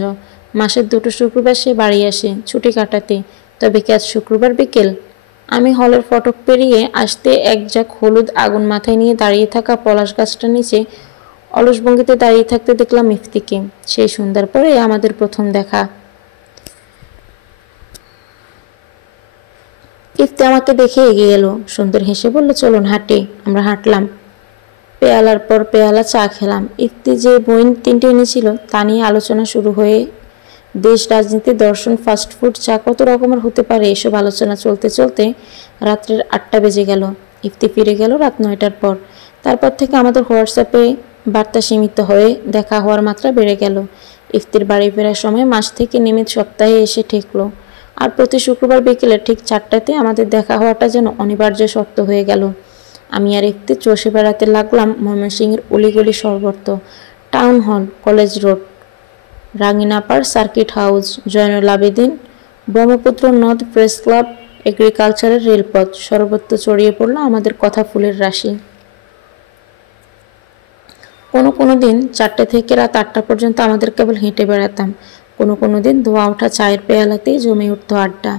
মাসের 2টো শুক্রবার সে বাড়ি আসে ছুটি কাটাতে। তবে কি আজ শুক্রবার বিকেল? আমি হলের ফটক পেরিয়ে আসতে এক ঝাঁক হলুদ আগুন মাথায় নিয়ে দাঁড়িয়ে থাকা পলাশ গাছটার নিচে অলস ভঙ্গিতে দাঁড়িয়ে থাকতে দেখলাম ইফতিকে। সেই সন্ধ্যার পরে আমাদের প্রথম দেখা। ইফতি আমাকে দেখে এগিয়ে এলো, সুন্দর হেসে বলল, চলুন হাঁটি। আমরা হাঁটলাম। পেয়ালার পর পেয়ালা চা খেলাম। ইফতি যে বই 3টে এনেছিল তা নিয়ে আলোচনা শুরু হয়ে দেশ, রাজনীতি, দর্শন, ফাস্টফুড, চা কত রকমের হতে পারে, এসব আলোচনা চলতে চলতে রাত্রের 8টা বেজে গেল। ইফতি ফিরে গেল রাত 9টার পর। তারপর থেকে আমাদের হোয়াটসঅ্যাপে বার্তা সীমিত হয়ে দেখা হওয়ার মাত্রা বেড়ে গেল। ইফতির বাড়ি ফেরার সময় মাস থেকে নেমে সপ্তাহে এসে ঠেকলো। আর প্রতি শুক্রবার বিকেলে ঠিক 4টাতে আমাদের দেখা হওয়াটা যেন অনিবার্য সত্য হয়ে গেল। আমি আর ইফতি চষে বেড়াতে লাগলাম ময়মনসিংহের অলিগলি সর্বত্র, টাউন হল, কলেজ রোড, রাঙিনাপাড় সার্কিট হাউস, জয়নুল আবেদিন, ব্রহ্মপুত্র নদ, প্রেস ক্লাব, এগ্রিকালচারের রেলপথ, সর্বত্র ছড়িয়ে পড়ল আমাদের কথা ফুলের রাশি। কোনো দিন 4টে থেকে রাত 8টা পর্যন্ত আমাদের কেবল হেঁটে বেড়াতাম। কোনো দিন ধোয়া ওঠা চায়ের পেয়ালাতেই জমে উঠত আড্ডা।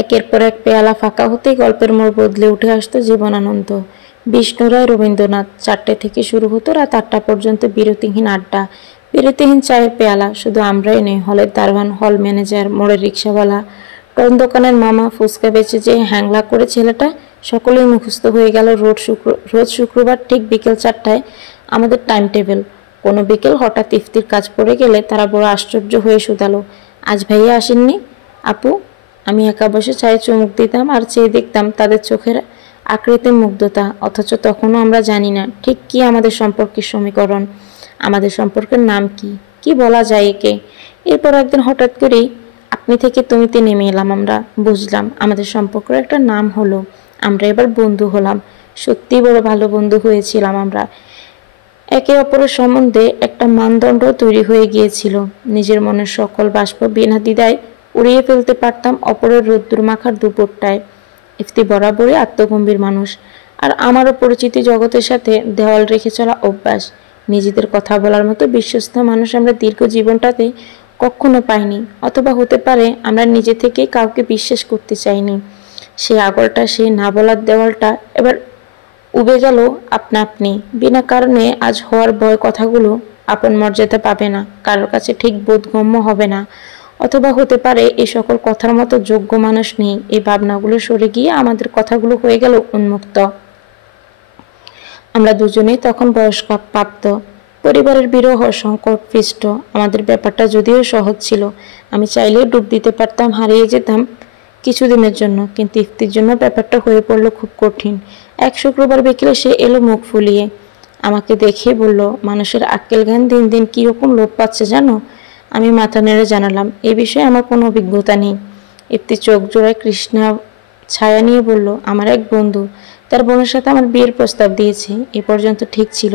একের পর এক পেয়ালা ফাঁকা হতেই গল্পের মোড় বদলে উঠে আসতো জীবনানন্দ, বিষ্ণু রায়, রবীন্দ্রনাথ। 4টে থেকে শুরু হতো রাত 8টা পর্যন্ত বিরতিহীন আড্ডা, বিরতিহীন চায়ের পেয়ালা। শুধু আমরাই নেই, হলের দারোয়ান, হল ম্যানেজার, মোড়ের রিক্সাওয়ালা, টন দোকানের মামা, ফুচকা বেচে যে হ্যাংলা করে ছেলেটা, সকলেই মুখস্থ হয়ে গেল রোজ শুক্রবার ঠিক বিকেল 4টায় আমাদের টাইম টেবিল। কোনো বিকেল হঠাৎ ইফতির কাজ পড়ে গেলে তারা বড় আশ্চর্য হয়ে শুধালো, আজ ভাইয়া আসেননি? আপু? আমি একা বসে চায়ে চুমুক দিতাম আর চেয়ে দেখতাম তাদের চোখের আকৃতির মুগ্ধতা। অথচ তখনও আমরা জানি না ঠিক কি আমাদের সম্পর্কের সমীকরণ, আমাদের সম্পর্কের নাম কি বলা যায় একে। এরপর একদিন হঠাৎ করেই আপনি থেকে তুমিতে নেমে এলাম আমরা। বুঝলাম আমাদের সম্পর্কের একটা নাম হলো। আমরা এবার বন্ধু হলাম। সত্যিই বড় ভালো বন্ধু হয়েছিলাম আমরা। একে অপরের সম্বন্ধে একটা মানদণ্ড তৈরি হয়ে গিয়েছিল। নিজের মনের সকল বাষ্প বিনা দ্বিধায় উড়িয়ে ফেলতে পারতাম অপরের রোদ্দুর মাখার দুপুরটায়। ইফতি বরাবরই আত্মগম্ভীর মানুষ, আর আমারও পরিচিতি জগতের সাথে দেওয়াল রেখে চলা অভ্যাস। নিজেদের কথা বলার মতো বিশ্বস্ত মানুষ আমরা দীর্ঘ জীবনটাতে কখনো পাইনি, অথবা হতে পারে আমরা নিজে থেকেই কাউকে বিশ্বাস করতে চাইনি। সেই আগলটা, সেই না বলার দেওয়ালটা এবার উবে গেল আপনা আপনি। বিনা কারণে আজ হওয়ার ভয় কথাগুলো আপন মর্যাদা পাবে না, কারোর কাছে ঠিক বোধগম্য হবে না। অথবা হতে পারে এ সকল কথার মতো যোগ্য মানুষ নেই। এই ভাবনাগুলো সরে গিয়ে আমাদের কথাগুলো হয়ে গেল উন্মুক্ত। আমরা দুজনেই তখন বয়স্ক প্রাপ্ত, পরিবারের বিরহ সংকটপৃষ্ট। আমাদের ব্যাপারটা যদিও সহজ ছিল, আমি চাইলেই ডুব দিতে পারতাম, হারিয়ে যেতাম কিছুদিনের জন্য। কিন্তু ইফতির জন্য ব্যাপারটা হয়ে পড়লো খুব কঠিন। এক শুক্রবার বিকেলে সে এলো মুখ ফুলিয়ে, আমাকে দেখে বলল, মানুষের আক্কেল জ্ঞান দিন দিন কীরকম লোপ পাচ্ছে জানো? আমি মাথা নেড়ে জানালাম, এ বিষয়ে আমার কোনো অভিজ্ঞতা নেই। ইফতি চোখ জোড়ায় কৃষ্ণা ছায়া নিয়ে বলল, আমার এক বন্ধু তার বোনের সাথে আমার বিয়ের প্রস্তাব দিয়েছে। এ পর্যন্ত ঠিক ছিল,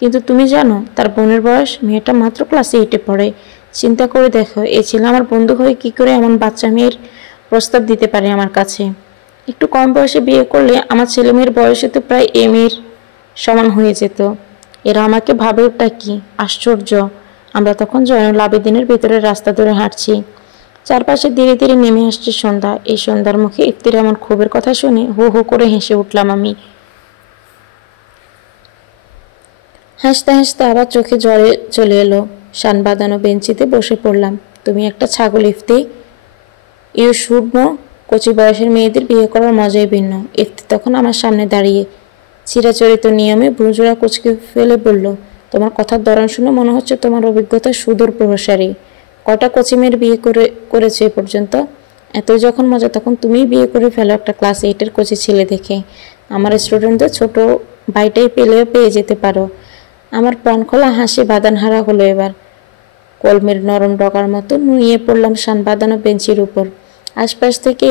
কিন্তু তুমি জানো তার বোনের বয়স? মেয়েটা মাত্র ক্লাস 8-এ পড়ে। চিন্তা করে দেখো, এ ছেলে আমার বন্ধু হয়ে কি করে এমন বাচ্চা মেয়ের প্রস্তাব দিতে পারে আমার কাছে? একটু কম বয়সে বিয়ে করলে আমার ছেলে মেয়ের বয়সে তো প্রায় এর সমান হয়ে যেত। এরা আমাকে ভাবে ওটা কি আশ্চর্য। আমরা তখন জয়নুল আবেদিনের ভেতরের রাস্তা ধরে হাঁটছি। চারপাশে ধীরে ধীরে নেমে আসছে সন্ধ্যা। এই সন্ধ্যার মুখে ইফতির এমন ক্ষোভের কথা শুনে হো হো করে হেসে উঠলাম আমি। হাসতে হাসতে আবার চোখে জলে চলে এলো। শান বাঁধানো বেঞ্চিতে বসে পড়লাম। তুমি একটা ছাগল ইফতি, ইউ শুড নো। কচি বয়সের মেয়েদের বিয়ে করার মজাই ভিন্ন। ইফতি তখন আমার সামনে দাঁড়িয়ে চিরাচরিত নিয়মে ভ্রুজোড়া কুচকে ফেলে বলল, তোমার কথার ধরন শুনে মনে হচ্ছে তোমার অভিজ্ঞতা সুদূর প্রসারী। কটা কচি মেয়ের বিয়ে করেছে এ পর্যন্ত? এতই যখন মজা, তখন তুমিই বিয়ে করে ফেলো একটা ক্লাস 8-এর কচি ছেলে দেখে। আমার স্টুডেন্টদের ছোট ভাইটাই পেলেও পেয়ে যেতে পারো। আমার প্রাণখোলা হাসি বাদানহারা হলো এবার। কলমের নরম ডগার মতো নুয়ে পড়লাম শান বাঁধানো বেঞ্চির উপর। আশপাশ থেকে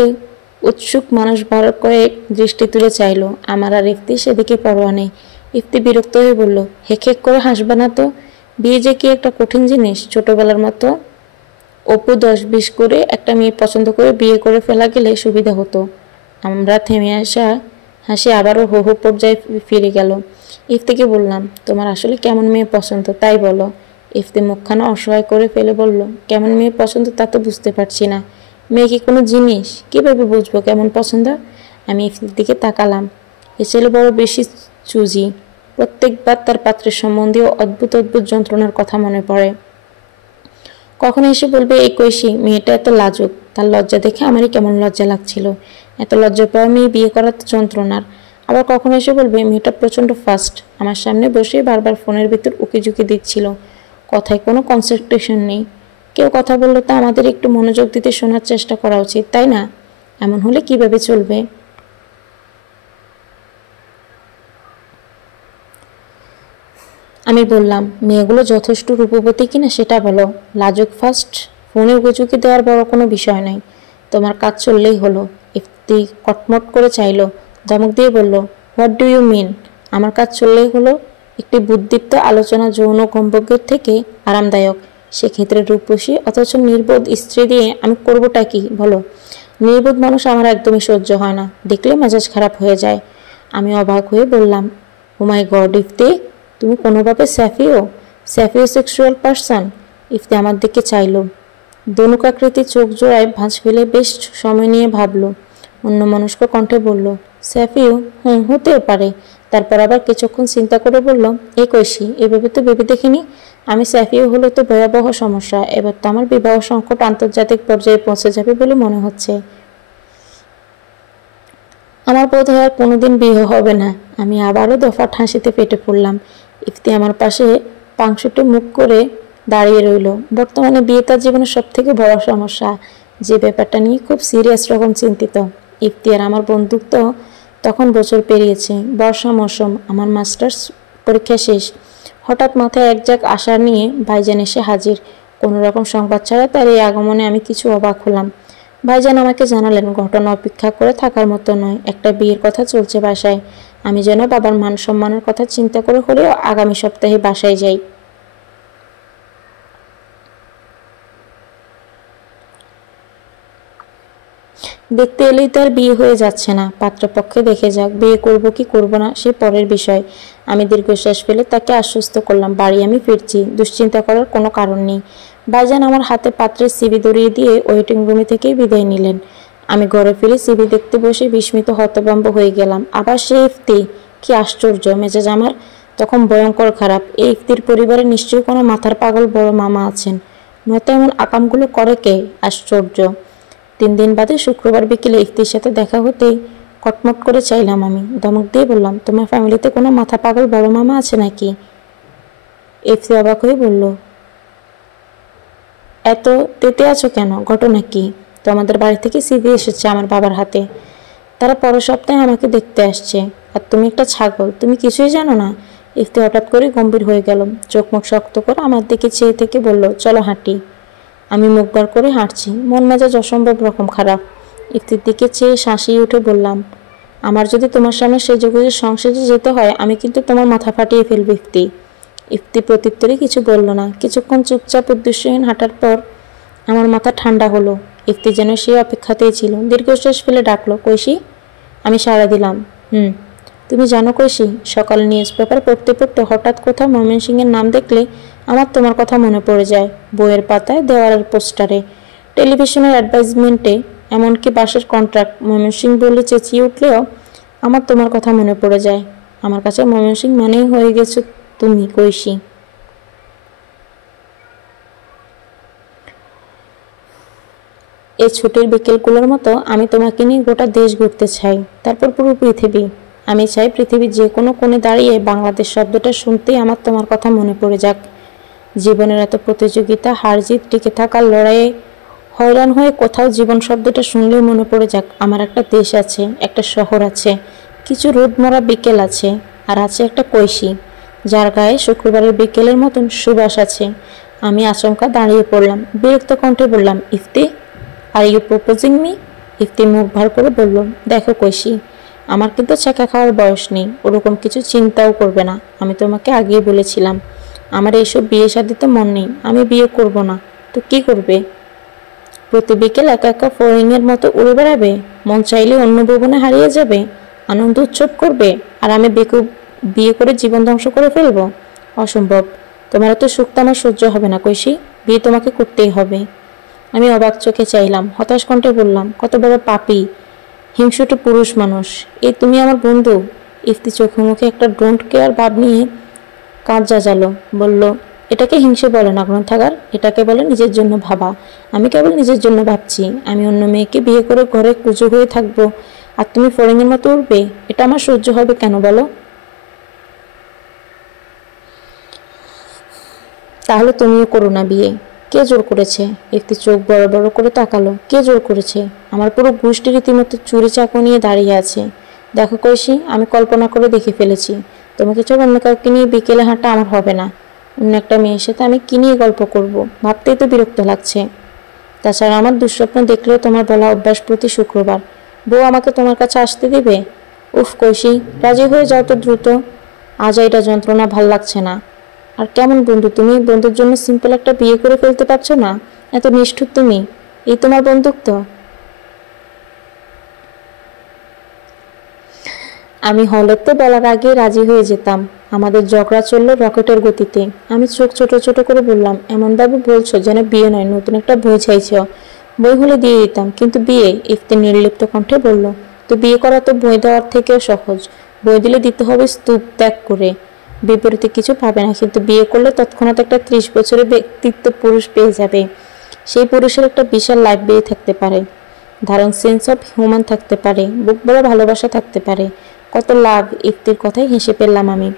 উৎসুক মানুষ বার কয়েক দৃষ্টি তুলে চাইল। আমার আর ইফতি সেদিকে পরোয়া নেই। ইফতি বিরক্ত হয়ে বলল, হেক করে হাসবা না তো। বিয়ে যে কি একটা কঠিন জিনিস। ছোটবেলার মতো অপু 10-20 করে একটা মেয়ে পছন্দ করে বিয়ে করে ফেলা গেলে সুবিধা হতো। আমরা থেমে আসা হাসি আবারও হো হো পর্যায়ে ফিরে গেল। ইফতিকে বললাম, তোমার আসলে কেমন মেয়ে পছন্দ তাই বলো। ইফতি মুখখানা অসহায় করে ফেলে বলল, কেমন মেয়ে পছন্দ তা তো বুঝতে পারছি না। মেয়ে কি কোনো জিনিস? কীভাবে বুঝবো কেমন পছন্দ? আমি ইফতির দিকে তাকালাম। এ ছেলে বড় বেশি চুজি। প্রত্যেকবার তার পাত্রের সম্বন্ধীয় অদ্ভুত অদ্ভুত যন্ত্রণার কথা মনে পড়ে। কখনো এসে বলবে, এই কৈশি মেয়েটা এত লাজুক। তার লজ্জা দেখে আমারই কেমন লজ্জা লাগছিল। এত লজ্জা পাওয়া মেয়ে বিয়ে করা তো যন্ত্রণার। আবার কখনো এসে বলবে, মেয়েটা প্রচণ্ড ফাস্ট। আমার সামনে বসে বারবার ফোনের ভিতর উকিঝুঁকি দিচ্ছিল। কথায় কোনো কনসেন্ট্রেশন নেই। কেউ কথা বললে তো আমাদের একটু মনোযোগ দিতে শোনার চেষ্টা করা উচিত, তাই না? এমন হলে কিভাবে চলবে? আমি বললাম, মেয়েগুলো যথেষ্ট রূপবতী কিনা সেটা বলো। লাজুক ফাস্ট ফোনে উকিঝুঁকি দেওয়ার বড় কোনো বিষয় নয়। তোমার কাজ চললেই হলো। ইফতি কটমট করে চাইল, ধমক দিয়ে বলল, হোয়াট ডু ইউ মিন? আমার কাজ চললেই হলো? একটি বুদ্ধিদীপ্ত আলোচনা যৌন গম্ভীরের থেকে আরামদায়ক। সেক্ষেত্রে রূপসী অথচ নির্বোধ স্ত্রী দিয়ে আমি করবোটা কি বলো? নির্বোধ মানুষ আমার একদমই সহ্য হয় না, দেখলে মেজাজ খারাপ হয়ে যায়। আমি অবাক হয়ে বললাম, ও মাই গড ইফতি, তুমি কোনোভাবে স্যাফিও সেক্সুয়াল পারসন? ইফতি আমার দিকে চাইল। দনুকাকৃতি চোখ জোড়ায় ভাঁজ ফেলে বেশ সময় নিয়ে ভাবল। অন্যমনস্ক কণ্ঠে বলল, স্যাফিও? হতেও পারে। তারপর আবার কিছুক্ষণ চিন্তা করে বলল, এ কৈশি, এভাবে তো ভেবে দেখিনি। আমি স্যাফিও হলে তো ভয়াবহ সমস্যা। এবার তো আমার বিবাহ সংকট আন্তর্জাতিক পর্যায়ে পৌঁছে যাবে বলে মনে হচ্ছে। আমার বোধ হয় আর কোনোদিন বিয়ে হবে না। আমি আবারও দফাট হাসিতে পেটে পড়লাম। ইফতি আমার পাশে পাংশুটে মুখ করে দাঁড়িয়ে রইল। বর্তমানে বিয়ে তার জীবনের সবথেকে বড় সমস্যা, যে ব্যাপারটা নিয়ে খুব সিরিয়াস রকম চিন্তিত। ইফতি আর আমার বন্ধুত্ব তখন বছর পেরিয়েছে। বর্ষা মৌসুম, আমার মাস্টার্স পরীক্ষা শেষ। হঠাৎ মাথায় একঝাঁক আশা নিয়ে ভাইজান এসে হাজির। কোনো রকম সংবাদ ছাড়া তার এই আগমনে আমি কিছু অবাক হলাম। ভাইজান আমাকে জানালেন, ঘটনা অপেক্ষা করে থাকার মতো নয়। একটা বিয়ের কথা চলছে বাসায়। আমি যেন বাবার মান সম্মানের কথা চিন্তা করে হলেও আগামী সপ্তাহে বাসায় যাই। দেখতে এলেই তো আর বিয়ে হয়ে যাচ্ছে না, পাত্রপক্ষে দেখে যাক, বিয়ে করব কি করব না সে পরের বিষয়। আমি দীর্ঘশ্বাস ফেলে তাকে আশ্বস্ত করলাম, বাড়ি আমি ফিরছি, দুশ্চিন্তা করার কোনো কারণ নেই। ভাইজান আমার হাতে পাত্রের সিভি ধরিয়ে দিয়ে ওয়েটিং রুমে থেকেই বিদায় নিলেন। আমি ঘরে ফিরে সিভি দেখতে বসে বিস্মিত হতভম্ব হয়ে গেলাম। আবার সে ইফতি, কি আশ্চর্য! মেজাজ আমার তখন ভয়ঙ্কর খারাপ। এই ইফতির পরিবারে নিশ্চয়ই কোনো মাথার পাগল বড় মামা আছেন, নয়তো এমন আকামগুলো করে কে? আশ্চর্য। 3 দিন বাদে শুক্রবার বিকেলে ইফতির সাথে দেখা হতেই কটমট করে চাইলাম আমি। ধমক দিয়ে বললাম, তোমার ফ্যামিলিতে কোনো মাথা পাগল বড় মামা আছে নাকি? ইফতি অবাক হয়ে বলল, এত তেতে আছো কেন? ঘটনা কি? তো আমাদের বাড়ি থেকে সিভি এসেছে আমার বাবার হাতে, তারা পরের সপ্তাহে আমাকে দেখতে আসছে। আর তুমি একটা ছাগল, তুমি কিছুই জানো না? ইফতি হঠাৎ করে গম্ভীর হয়ে গেল, চোখ মুখ শক্ত করে আমার দিকে চেয়ে থেকে বলল, চলো হাঁটি। আমি মুখ বার করে হাঁটছি, মন মেজাজ অসম্ভব রকম খারাপ। ইফতির দিকে চেয়ে শাঁসিয়ে উঠে বললাম, আমার যদি তোমার সামনে সেজেগুজে সংসারে যেতে হয়, আমি কিন্তু তোমার মাথা ফাটিয়ে ফেলব ইফতি। ইফতি প্রত্যুত্তরে কিছু বলল না। কিছুক্ষণ চুপচাপ উদ্দেশ্যহীন হাঁটার পর আমার মাথা ঠান্ডা হলো। ইফতি যেন সে অপেক্ষাতেই ছিল। দীর্ঘশ্বাস ফেলে ডাকলো, কৈশি। আমি সাড়া দিলাম, তুমি জানো কৈশি, সকাল নিউজ পেপার পড়তে পড়তে হঠাৎ কোথাও ময়মনসিংহের নাম দেখলে আমার তোমার কথা মনে পড়ে যায়। বইয়ের পাতায়, দেওয়ালের পোস্টারে, টেলিভিশনের অ্যাডভার্টাইজমেন্টে, এমনকি বাসের কন্ট্রাক্ট ময়মনসিংহ বলে চেঁচিয়ে উঠলেও আমার তোমার কথা মনে পড়ে যায়। আমার কাছে ময়মনসিংহ মানেই হয়ে গেছো তুমি কৈশি। এই ছুটির বিকেলগুলোর মতো আমি তোমাকে নিয়ে গোটা দেশ ঘুরতে চাই, তারপর পুরো পৃথিবী। আমি চাই পৃথিবীর যে কোনো কোণে দাঁড়িয়ে বাংলাদেশ শব্দটা শুনতেই আমার তোমার কথা মনে পড়ে যাক। জীবনের এত প্রতিযোগিতা, হার জিত, টিকে থাকার লড়াইয়ে হয়রান হয়ে কোথাও জীবন শব্দটা শুনলেই মনে পড়ে যাক আমার একটা দেশ আছে, একটা শহর আছে, কিছু রোদমরা বিকেল আছে, আর আছে একটা কৈশি যার গায়ে শুক্রবারের বিকেলের মতন সুবাস আছে। আমি আচমকা দাঁড়িয়ে পড়লাম, বিরক্ত কণ্ঠে বললাম, Ifti, are you proposing me? Ifti মুখ ভার করে বলল, দেখো কৈশি, আমার কিন্তু ছেঁকা খাওয়ার বয়স নেই, ওরকম কিছু চিন্তাও করবে না। আমি তোমাকে আগেই বলেছিলাম আমার এইসব বিয়ে শাদিতে মন নেই, আমি বিয়ে করব না। তো কি করবে? প্রতি বিকেল একা একা ফড়িংয়ের মতো উড়ে বেড়াবে? মন চাইলে অন্য ভুবনে হারিয়ে যাবে? আনন্দ উৎসব করবে? আর আমি বিয়ে করে জীবন ধ্বংস করে ফেলবো? অসম্ভব। তোমার তো সুখটা আমার সহ্য হবে না কৈশি, বিয়ে তোমাকে করতেই হবে। আমি অবাক চোখে চাইলাম, হতাশ কণ্ঠে বললাম, কত বড় পাপী, হিংসুটে পুরুষ মানুষ, এই তুমি আমার বন্ধু? ইফতি চোখে মুখে একটা ডোন্ট কেয়ার ভাব নিয়ে কাঁধ জাজালো, বলল, এটাকে হিংসে বলে না গ্রন্থাগার, এটাকে বলে নিজের জন্য ভাবা। আমি কেবল নিজের জন্য ভাবছি। আমি অন্য মেয়েকে বিয়ে করে ঘরে কুজো হয়ে থাকবো, আর তুমি ফড়িংয়ের মতো উঠবে? এটা আমার সহ্য হবে কেন বলো? তাহলে তুমিও করো না বিয়ে। কে জোর করেছে? একটি চোখ বড় বড় করে তাকালো, কে জোর করেছে? আমার পুরো গোষ্ঠী রীতিমতো চুরি চাকু নিয়ে দাঁড়িয়ে আছে। দেখো কৈশি, আমি কল্পনা করে দেখে ফেলেছি, তোমাকে ছাড়া অন্য কাউকে নিয়ে বিকেলে হাঁটা আমার হবে না। অন্য একটা মেয়ের সাথে আমি কি নিয়ে গল্প করব, ভাবতেই তো বিরক্ত লাগছে। তাছাড়া আমার দুঃস্বপ্ন দেখলেও তোমার বলা অভ্যাস প্রতি শুক্রবার। বউ আমাকে তোমার কাছে আসতে দিবে? উফ কৈশি, রাজি হয়ে যাও তো দ্রুত। আজ এটা যন্ত্রণা ভাল লাগছে না। আর কেমন বন্ধু তুমি? বন্ধুর জন্য সিম্পল একটা বিয়ে করে ফেলতে পারছো না? এত নিষ্ঠুর তুমি? এই তোমার বন্ধুত্ব? আমি হলে তো বলার আগে রাজি হয়ে যেতাম। আমাদের ঝগড়া চললো রকেটের গতিতে। আমি চোখ ছোট ছোট করে বললাম, এমনভাবে বলছো যেন বিয়ে নয়, নতুন একটা বই চাইছো। বই হলে দিয়ে দিতাম, কিন্তু বিয়ে? ইফতি নির্লিপ্ত কণ্ঠে বলল, তো বিয়ে করা তো বই দেওয়ার থেকেও সহজ। বই দিলে দিতে হবে স্তূপ ত্যাগ করে, বিপরীতে কিছু পাবে না। কিন্তু বিয়ে করলে তৎক্ষণাৎ একটা 30 বছরের ব্যক্তিত্ব পুরুষ পেয়ে যাবে। সেই পুরুষের একটা বিশাল লাইফ বেয়ে থাকতে পারে, ধারণ সেন্স অফ হিউম্যান থাকতে পারে, বুক ভরা ভালোবাসা থাকতে পারে। কত লাভ! ইফতির কথাই হেসে ফেললাম আমি।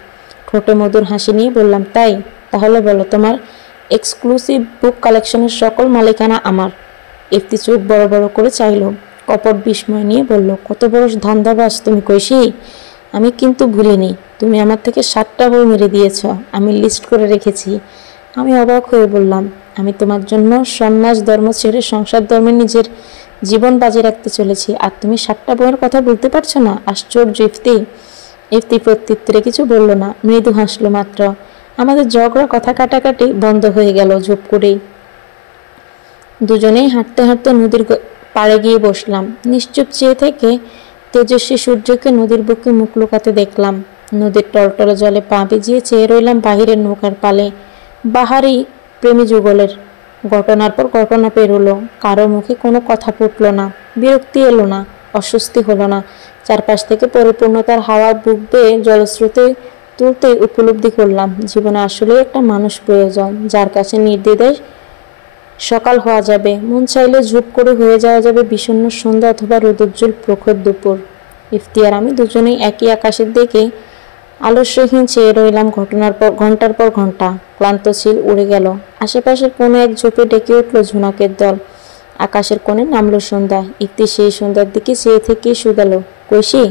ঠোঁটে মধুর হাসি নিয়ে বললাম, তাই? তাহলে বলো, তোমার এক্সক্লুসিভ বুক কালেকশনের সকল মালিকানা আমার। ইফতি চোখ বড় বড় করে চাইল, কপট বিস্ময় নিয়ে বলল, কত বড় ধান্দাবাজ তুমি কৈশি! আমি কিন্তু ভুলিনি, তুমি আমার থেকে 7টা বই মেরে দিয়েছ, আমি লিস্ট করে রেখেছি। আমি অবাক হয়ে বললাম, আমি তোমার জন্য সন্ন্যাস ধর্ম ছেড়ে সংসার ধর্মে নিজের জীবন বাজি রাখতে চলেছি, আর তুমি 7টা বইয়ের কথা বলতে পারছো না? আশ্চর্য ইফতি। ইফতি প্রত্যুত্তরে কিছু বলল না, মৃদু হাসলো মাত্র। আমাদের ঝগড়া কথা কাটাকাটি বন্ধ হয়ে গেল ঝুপ করেই। দুজনেই হাঁটতে হাঁটতে নদীর পাড়ে গিয়ে বসলাম। নিশ্চুপ চেয়ে থেকে তেজস্বী সূর্যকে নদীর বুকে মুখ লুকাতে দেখলাম। নদীর টলটল জলে পা ভিজিয়ে চেয়ে রইলাম বাহিরের নৌকার পালে। বাহারি প্রেমী যুগলের ঘটনার পর ঘটনা পেরোলো, কারো মুখে কোনো কথা ফুটলো না, বিরক্তি এলো না, অস্বস্তি হলো না। চারপাশ থেকে পরিপূর্ণতার হাওয়া বুক বেয়ে জলস্রোতে তুলতে উপলব্ধি করলাম জীবনে আসলে একটা মানুষ প্রয়োজন, যার কাছে নির্দ্বিধায় সকাল হওয়া যাবে, মন চাইলে ঝুপ করে হয়ে যাওয়া যাবে বিষণ্ণ সন্ধ্যা অথবা রোদোজ্জ্বল প্রখর দুপুর। ইফতিয়ার আমি দুজনেই একই আকাশের দিকে আলস্যহীন চেয়ে রইলাম। ঘন্টার পর ঘন্টা। ক্লান্ত ছিল উড়ে গেল। আশেপাশের কোনো এক ঝোপে ডেকে উঠল ঝুনাকের দল। আকাশের কোণে নামলো সন্ধ্যা। ইফতি সেই সন্ধ্যার দিকে চেয়ে থেকেই শুধালো, কৈশি,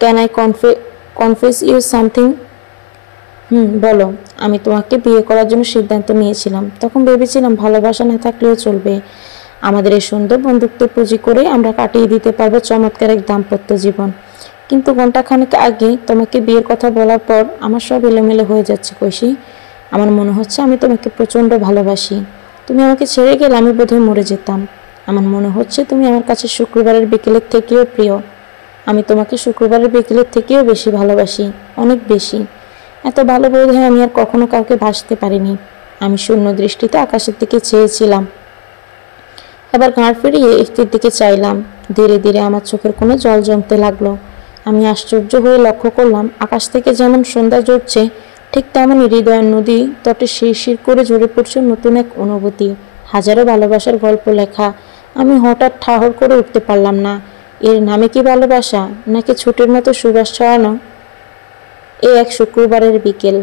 can I confess you something? বলো। আমি তোমাকে বিয়ে করার জন্য সিদ্ধান্ত নিয়েছিলাম। তখন ভেবেছিলাম ভালোবাসা না থাকলেও চলবে, আমাদের এই সুন্দর বন্ধুত্ব পুঁজি করে আমরা কাটিয়ে দিতে পারবো চমৎকার এক দাম্পত্য জীবন। কিন্তু ঘন্টাখানেক আগে তোমাকে বিয়ের কথা বলার পর আমার সব এলোমেলো হয়ে যাচ্ছে কৈশি। আমার মনে হচ্ছে আমি তোমাকে প্রচণ্ড ভালোবাসি। তুমি আমাকে ছেড়ে গেলে আমি বোধহয় মরে যেতাম। আমার মনে হচ্ছে তুমি আমার কাছে শুক্রবারের বিকেলের থেকেও প্রিয়। আমি তোমাকে শুক্রবারের বিকেলের থেকেও বেশি ভালোবাসি, অনেক বেশি। এত ভালো বোধ হয় আমি আর কখনো কাউকে ভাসতে পারিনি। আমি শূন্য দৃষ্টিতে আকাশের দিকে চেয়েছিলাম। এবার ঘাড় ফিরিয়ে ইফতির দিকে চাইলাম। ধীরে ধীরে আমার চোখের কোনো জল জমতে লাগলো। আমি আশ্চর্য হয়ে লক্ষ্য করলাম আকাশ থেকে যেমন সন্ধ্যা ঝরছে, ঠিক তেমনই হৃদয়ের নদী তটে শিরশির করে ঝরে পড়ছে নতুন এক অনুভূতি, হাজারো ভালোবাসার গল্প লেখা। আমি হঠাৎ ঠাহর করে উঠতে পারলাম না। এর নামে কি ভালোবাসা, নাকি ছুটির মতো সুবাস ছড়ানো? এক শুক্রবারের বিকেল।